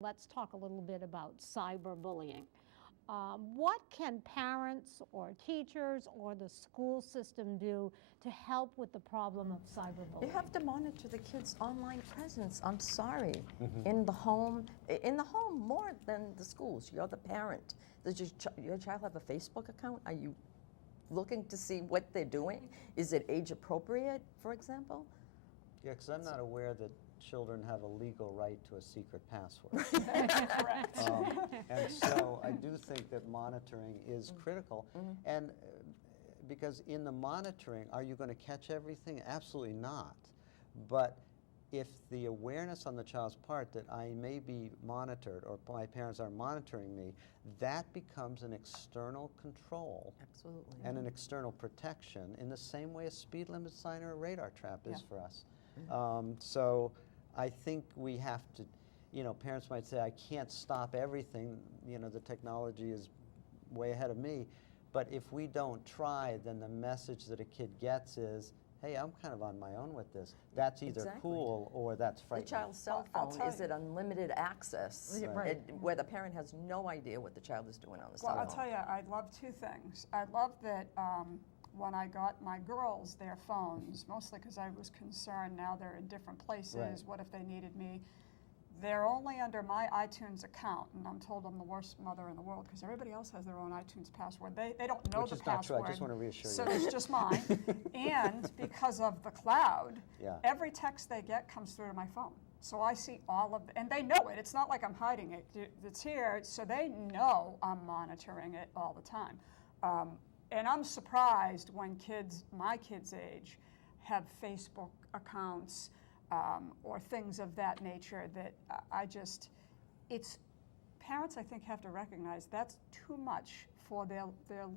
Let's talk a little bit about cyberbullying. What can parents or teachers or the school system do to help with the problem of cyberbullying? You have to monitor the kids' online presence. I'm sorry. In the home more than the schools. You're the parent. Does your child have a Facebook account? Are you looking to see what they're doing? Is it age appropriate, for example? Yeah, because I'm not aware that children have a legal right to a secret password. Correct. And so I do think that monitoring is critical. And because in the monitoring, are you going to catch everything? Absolutely not. But if the awareness on the child's part that I may be monitored or my parents are monitoring me, that becomes an external control. Absolutely. And an external protection in the same way a speed limit sign or a radar trap is for us. So I think we have to, parents might say, I can't stop everything, the technology is way ahead of me. But if we don't try, then the message that a kid gets is, hey, I'm kind of on my own with this. That's either cool or that's frightening. The child's cell phone is at unlimited access, where the parent has no idea what the child is doing on the cell phone. Well, I'll tell you, I love two things. I love that when I got my girls their phones, mostly because I was concerned now they're in different places, what if they needed me? They're only under my iTunes account, and I'm told I'm the worst mother in the world because everybody else has their own iTunes password. They don't know the password. Which is not true. I just want to reassure you. So it's just mine. And because of the cloud, every text they get comes through to my phone. So I see all of and they know it. It's not like I'm hiding it. It's here, so they know I'm monitoring it all the time. And I'm surprised when kids, my kids' age, have Facebook accounts or things of that nature that parents I think have to recognize that's too much for their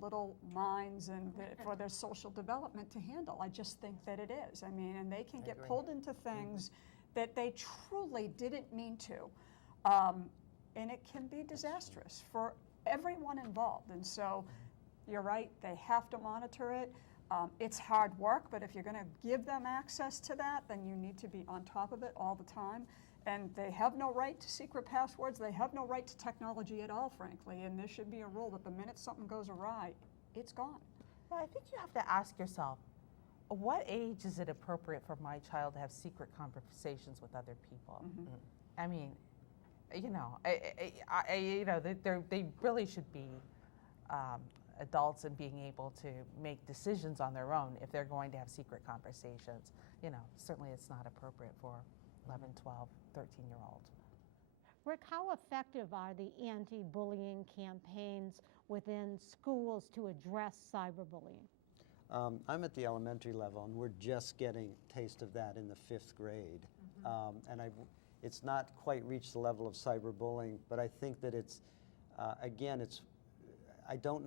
little minds and for their social development to handle. I just think that it is. I mean, and they can get pulled into things that they truly didn't mean to. And it can be disastrous for everyone involved. And so you're right, they have to monitor it. It's hard work, but if you're going to give them access to that, then you need to be on top of it all the time. And they have no right to secret passwords. They have no right to technology at all, frankly. And there should be a rule that the minute something goes awry, it's gone. Well, I think you have to ask yourself, what age is it appropriate for my child to have secret conversations with other people? I mean, they really should be adults and being able to make decisions on their own if they're going to have secret conversations. Certainly it's not appropriate for 11, 12, 13-year-olds. Rick, how effective are the anti-bullying campaigns within schools to address cyberbullying? I'm at the elementary level, and we're just getting a taste of that in the 5th grade. And it's not quite reached the level of cyberbullying, but I think that it's, again, I don't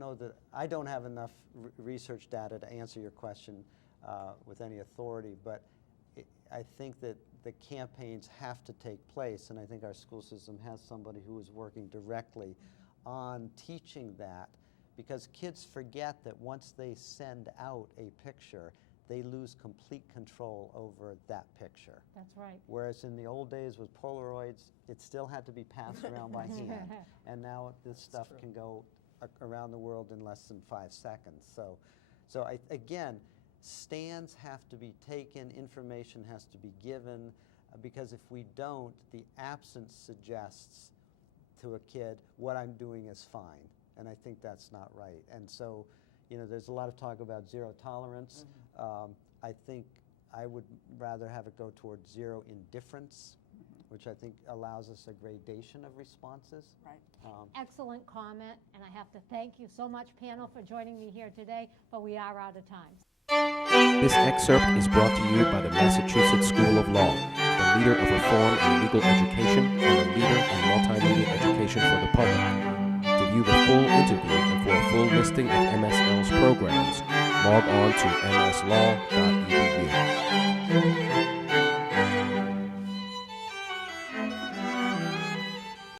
have enough research data to answer your question with any authority, but I think that the campaigns have to take place, and I think our school system has somebody who is working directly on teaching that, because kids forget that once they send out a picture, they lose complete control over that picture. That's right. Whereas in the old days with Polaroids, it still had to be passed around by hand, and now this stuff can go around the world in less than 5 seconds. So again, stands have to be taken, information has to be given, because if we don't, the absence suggests to a kid, what I'm doing is fine. And I think that's not right. And so, there's a lot of talk about zero tolerance. I think I would rather have it go towards zero indifference, which I think allows us a gradation of responses. Right. Excellent comment, and I have to thank you so much, panel, for joining me here today, but we are out of time. This excerpt is brought to you by the Massachusetts School of Law, the leader of reform in legal education and the leader in multimedia education for the public. To view the full interview and for a full listing of MSL's programs, log on to mslaw.edu.